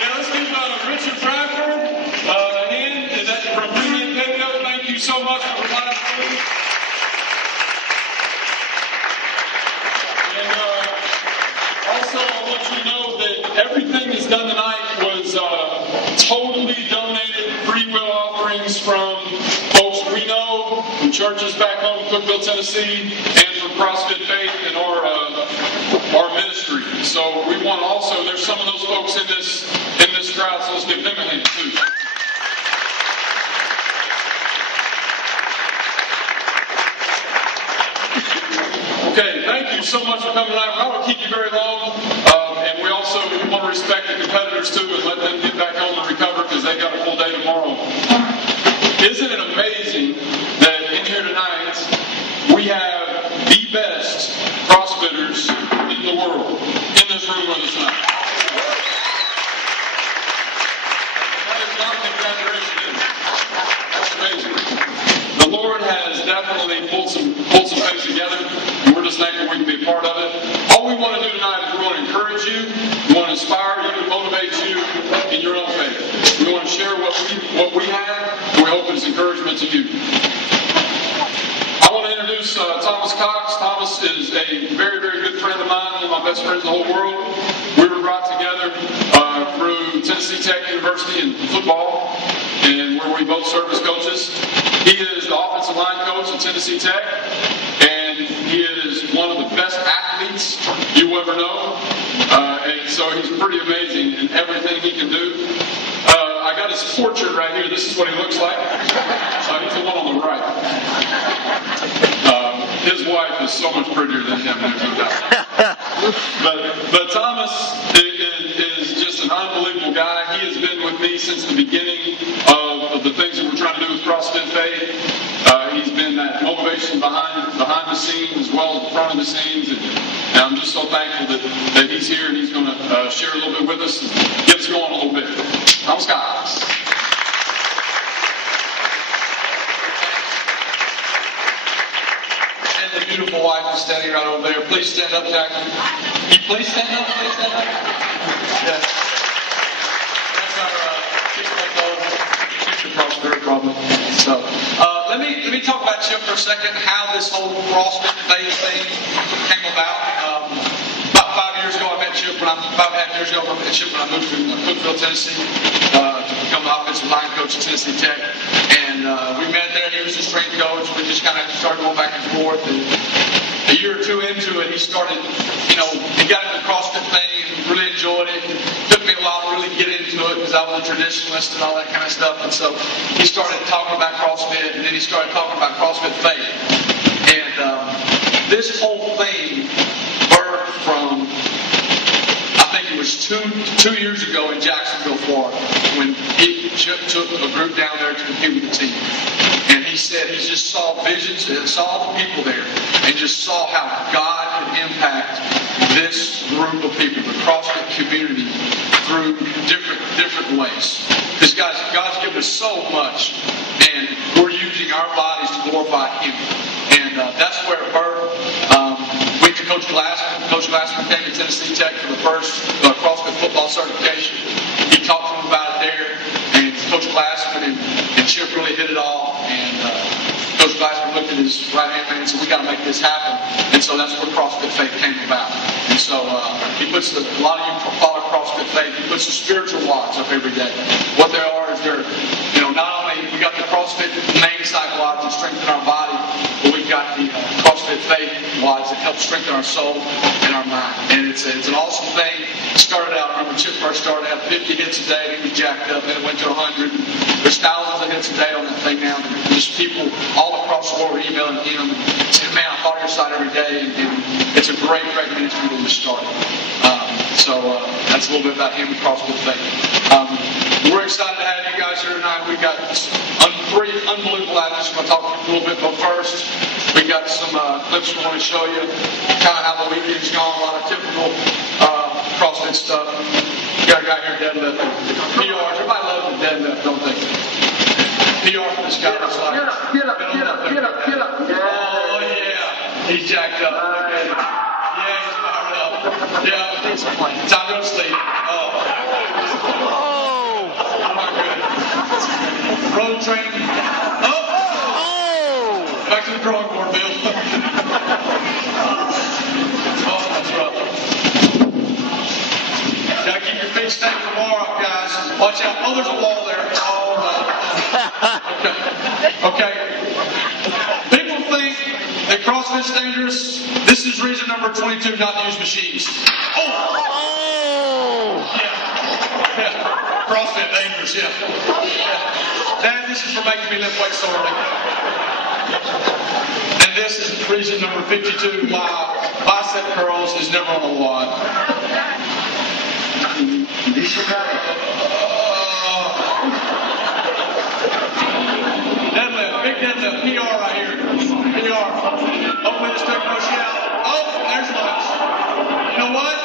Yeah, let's give Richard Bradford a hand. Is that from Green Bay Pickup? Thank you so much for providing food. And also, I want you to know that everything that's done tonight was totally donated, free will offerings from folks we know, from churches back home in Cookeville, Tennessee, and from CrossFit Faith and our ministry. So we want also, there's some of those folks in this crowd, so let's give them a hand too. Okay, thank you so much for coming tonight. We're not going to keep you very long, and we also want to respect the competitors too and let them get back home and recover because they got a full day tomorrow. Isn't it amazing that in here tonight we have the best CrossFitters in the world in this room with us tonight? That is not an exaggeration. That's amazing. The Lord has definitely pulled some things together, and we're just thankful we can be a part of it. All we want to do tonight is we want to encourage you, we want to inspire you, motivate you in your own faith. We want to share what we have, and we hope it's encouragement to you. I want to introduce Thomas Cox. Thomas is a very, very good friend of mine, one of my best friends in the whole world. We were brought together through Tennessee Tech University in football, and where we both serve as coaches. He is the offensive line coach at Tennessee Tech, and he is one of the best athletes you will ever know. And so he's pretty amazing in everything he can do. I got his portrait right here. This is what he looks like. He's the one on the right. His wife is so much prettier than him, there's no doubt. But Thomas is just an unbelievable guy. He has been with me since the beginning of the things that we're trying to do with CrossFit Faith. He's been that motivation behind the scenes as well as in front of the scenes. And I'm just so thankful that he's here and he's going to share a little bit with us and get us going a little bit. Thomas Cox. And the beautiful wife is standing right over there. Please stand up, Jackie. Please stand up. Please stand up. Yes. That's our future CrossFit probably. So let me talk about Chip for a second. How this whole CrossFit Faith thing came about. About 5 years ago, I met Chip. 5.5 years ago, I met Chip when I moved to Cookeville, Tennessee, to become the offensive line coach at Tennessee Tech. And we met there. He was the strength coach. We just kind of started going back and forth. And a year or two into it, he started, he got into the CrossFit thing and really enjoyed it. It took me a while to really get into it because I was a traditionalist and all that kind of stuff. And so he started talking about CrossFit, and then he started talking about CrossFit Faith. And this whole thing birthed from, I think it was two years ago in Jacksonville, Florida, when he took a group down there to compete with the team. And he said he just saw visions and saw the people there and just saw how God could impact this group of people, the CrossFit community, through different ways. Because guys, God's given us so much, and we're using our bodies to glorify Him. And that's where it birthed. Went to Coach Glassman. Coach Glassman came to Tennessee Tech for the first CrossFit football certification. He talked to him about it there, and Coach Glassman and Chip really hit it off. And Coach Glassman looked at his right-hand man and said, "We got to make this happen." And so that's where CrossFit Faith came about. And so he puts a lot of you follow CrossFit Faith. He puts the spiritual watch up every day. What they are is they're, not only we got the CrossFit main site watch that strengthen our body, but we've got the CrossFit Faith watch that helps strengthen our soul and our mind. And it's an awesome thing. It started out, I remember Chip first started out 50 hits a day, and he jacked up, then it went to 100. There's thousands of hits a day on that thing now. There's people all across the world emailing him and saying, "Man, I follow your site every day," and it's a great ministry that we started. So that's a little bit about him and CrossFit Faith. We're excited to have you guys here tonight. We got three unbelievable athletes. I'm going to talk to you a little bit, but first, we got some clips we want to show you, kind of how the weekend's gone. A lot of typical CrossFit stuff. We got a guy here deadlifting. PRs. Everybody loves the deadlift, don't they? PR for this guy. Get up. Oh, yeah. He's jacked up. Okay. Yeah, he's fired up. Yeah, time to go to sleep. Oh. Watch out. Oh, there's a wall there. Oh, no. Okay. People think that CrossFit's dangerous. This is reason number 22 not to use machines. Oh! Yeah. CrossFit dangerous, yeah. Dad, this is for making me lift weights so early. And this is reason number 52 why bicep curls is never on a wad. Deadlift, big deadlift, PR right here. PR. Hopefully this took no shit out. Oh, there's lunch. You know what?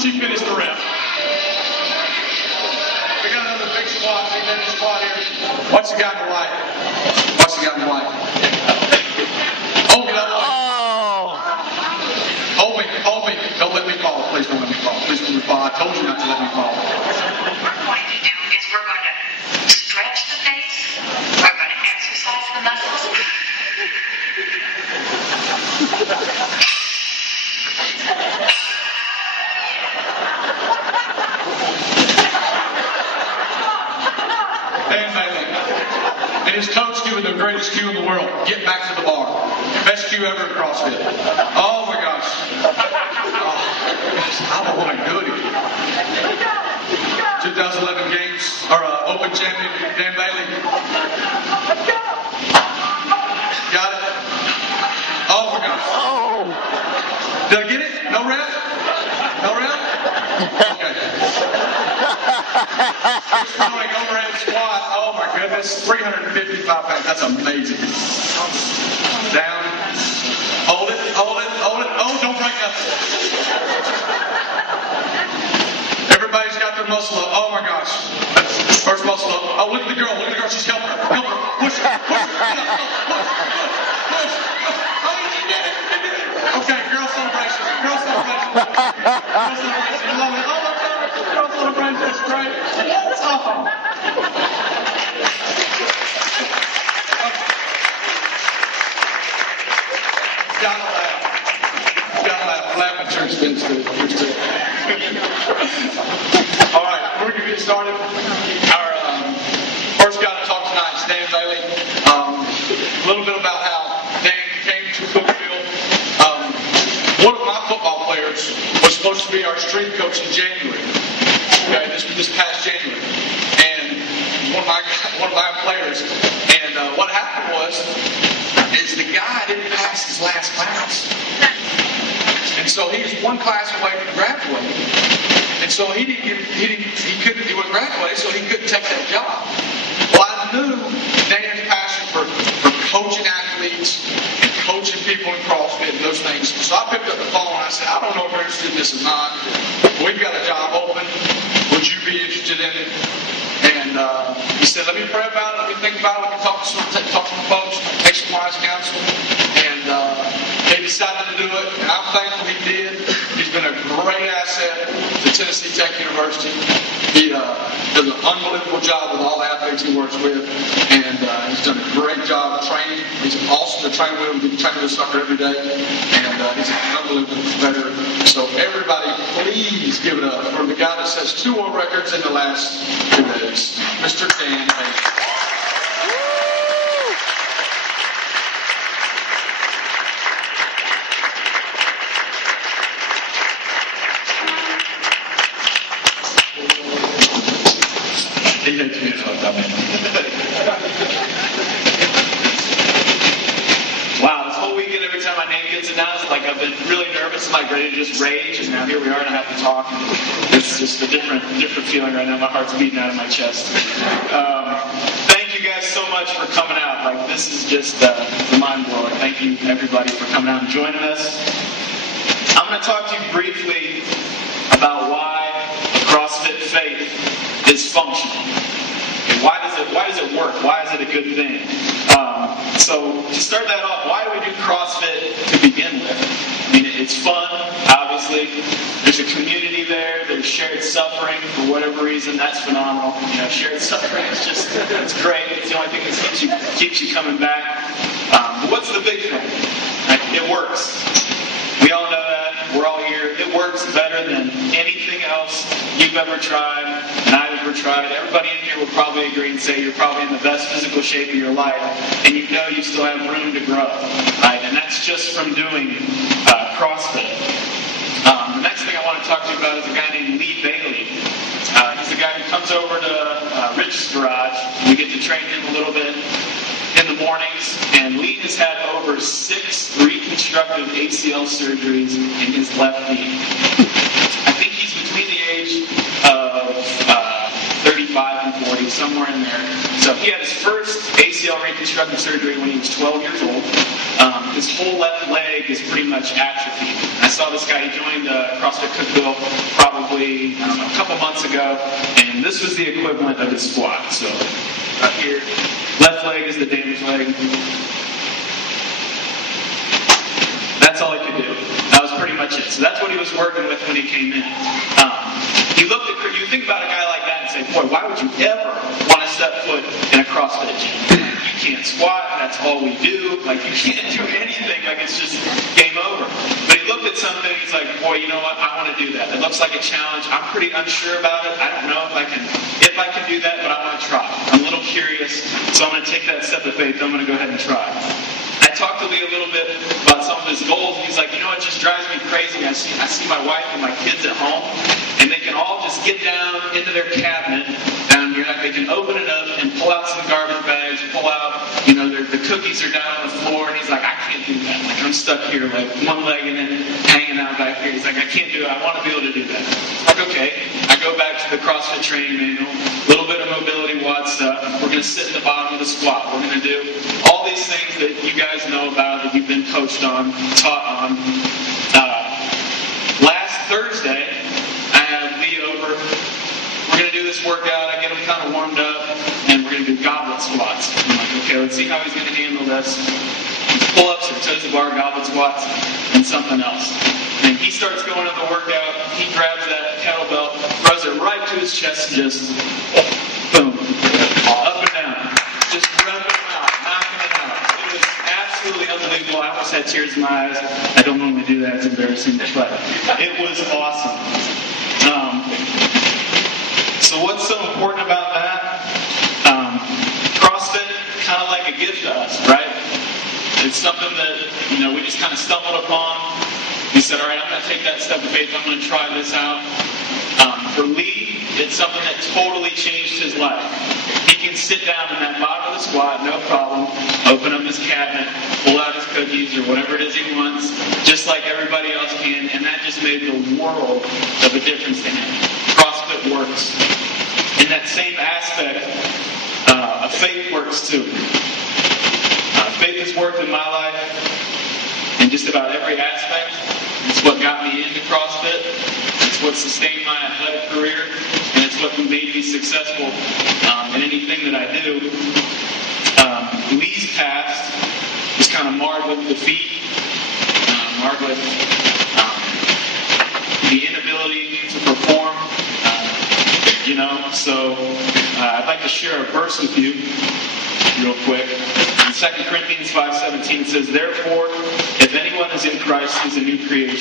She finished the rep. We got another big squat, big heavy squat here. Watch the guy in the light. Oh, get out of the way. Hold me. Don't let me fall. Please don't let me fall. I told you not to let me fall. What we're going to do is we're going to stretch the face. We're going to exercise the muscles. And his coach giving the greatest cue in the world. Get back to the bar. Best cue ever in CrossFit. Oh my gosh. I don't want to go to 2011 games, or Open champion, Dan Bailey. Got it? Oh my gosh. Did I get it? No rep? Okay. Throwing overhead squat. Oh my goodness. 355 pounds. That's amazing. Down. Hold it. Oh, don't break nothing. Everybody's got their muscle up. Oh my gosh. First muscle up. Oh, look at the girl. She's helping her. Push her. Push. Oh, you did it. Okay, girl celebration. You love it. Oh my God. Girl celebration. That's great. Oh. Gotta laugh. Laugh at church things too. All right, we're going to get started. Our first guy to talk tonight is Dan Bailey. A little bit about how Dan came to Cookville. One of my football players was supposed to be our strength coach in January. Okay, this past January, and one of my players. And what happened is the guy didn't pass his last class. And so he was one class away from graduating. And so he wouldn't graduate, so he couldn't take that job. Well, I knew Dan's passion for coaching athletes and coaching people in CrossFit and those things. So I picked up the phone and I said, I don't know if you're interested in this or not. We've got a job open. Would you be interested in it? And he said, let me pray about it, let me think about it, let me talk to some folks, take some wise counsel. And he decided to do it, and I'm thankful he did. He's been a great asset to Tennessee Tech University. He does an unbelievable job with all the athletes he works with, and he's done a great job training. He's awesome to train with. We train with sucker every day, and he's an unbelievable competitor. So everybody, please give it up for the guy that sets 2 world records in the last 2 days, Mr. Dan Bailey. He hates me like that, man. Wow, this whole weekend, every time my name gets announced, like I've been really nervous, like ready to just rage, and now here we are, and I have to talk. It's just a different feeling right now. My heart's beating out of my chest. Thank you guys so much for coming out. Like this is just mind blowing. Thank you everybody for coming out and joining us. I'm going to talk to you briefly about why CrossFit Faith is functional. Okay, why does it work? Why is it a good thing? So to start that off, why do we do CrossFit to begin with? I mean, it's fun, obviously. There's a community there. There's shared suffering for whatever reason. That's phenomenal. You know, shared suffering is it's great. It's the only thing that keeps you coming back. But what's the big thing? It works. We all know that. We're all here. It works better than you've ever tried and I've ever tried. Everybody in here will probably agree and say you're probably in the best physical shape of your life, and you know you still have room to grow, right? And that's just from doing CrossFit. The next thing I want to talk to you about is a guy named Lee Bailey. He's the guy who comes over to Rich's garage. We get to train him a little bit in the mornings, and Lee has had over 6 reconstructive ACL surgeries in his left knee. I think he's between the age of 35 and 40, somewhere in there. So he had his first ACL reconstructive surgery when he was 12 years old. His whole left leg is pretty much atrophied. I saw this guy, he joined CrossFit Cookville probably a couple months ago, and this was the equivalent of his squat. So right here, left leg is the damaged leg. That's all he could do. That was pretty much it. So that's what he was working with when he came in. You think about a guy like that and say, boy, why would you ever want to step foot in a CrossFit gym? You can't squat, that's all we do. Like, you can't do anything. Like, it's just game over. But he looked at something, he's like, boy, you know what? I want to do that. It looks like a challenge. I'm pretty unsure about it. I don't know if I can do that, but I want to try. I'm a little curious, so I'm going to take that step of faith. I'm going to go ahead and try. I talked to Lee a little bit about some of his goals, and he's like, you know what just drives me crazy? I see my wife and my kids at home, and they can all just get down into their cabinet down here. They can open it up and pull out some garbage bags, pull out, the cookies are down on the floor, and he's like, I can't do that. Like, I'm stuck here, like, one leg in it, hanging out back here. He's like, I can't do it. I want to be able to do that. Like, okay. I go back to the CrossFit training manual, a little bit of mobility WOD stuff. We're going to sit at the bottom of the squat. We're going to do all these things that you guys know about, that you've been coached on, taught on. Last Thursday, I had Lee over. We're going to do this workout. I get him kind of warmed up, and we're going to do goblet squats. I'm like, okay, let's see how he's going to handle this. Pull-ups or toes to bar, goblet squats, and something else. And he starts going to the workout. He grabs that kettlebell, throws it right to his chest, and just boom, up and down, just rubbing him out, knocking it out. It was absolutely unbelievable. I almost had tears in my eyes. I don't normally do that. It's embarrassing, but it was awesome. So what's so important about that? CrossFit, kind of like a gift to us, right? It's something that, we just kind of stumbled upon. We said, all right, I'm going to take that step of faith. I'm going to try this out. For Lee, it's something that totally changed his life. He can sit down in that bottom of the squat, no problem, open up his cabinet, pull out his cookies or whatever it is he wants, just like everybody else can, and that just made the world of a difference to him. CrossFit works. In that same aspect, faith works too. Faith has worked in my life in just about every aspect. It's what got me into CrossFit. It's what sustained my athletic career, and it's what made me successful in anything that I do. Lee's past was kind of marred with defeat, marred with the inability to perform. So I'd like to share a verse with you real quick. In 2 Corinthians 5:17 it says, therefore, if anyone is in Christ, he's a new creation.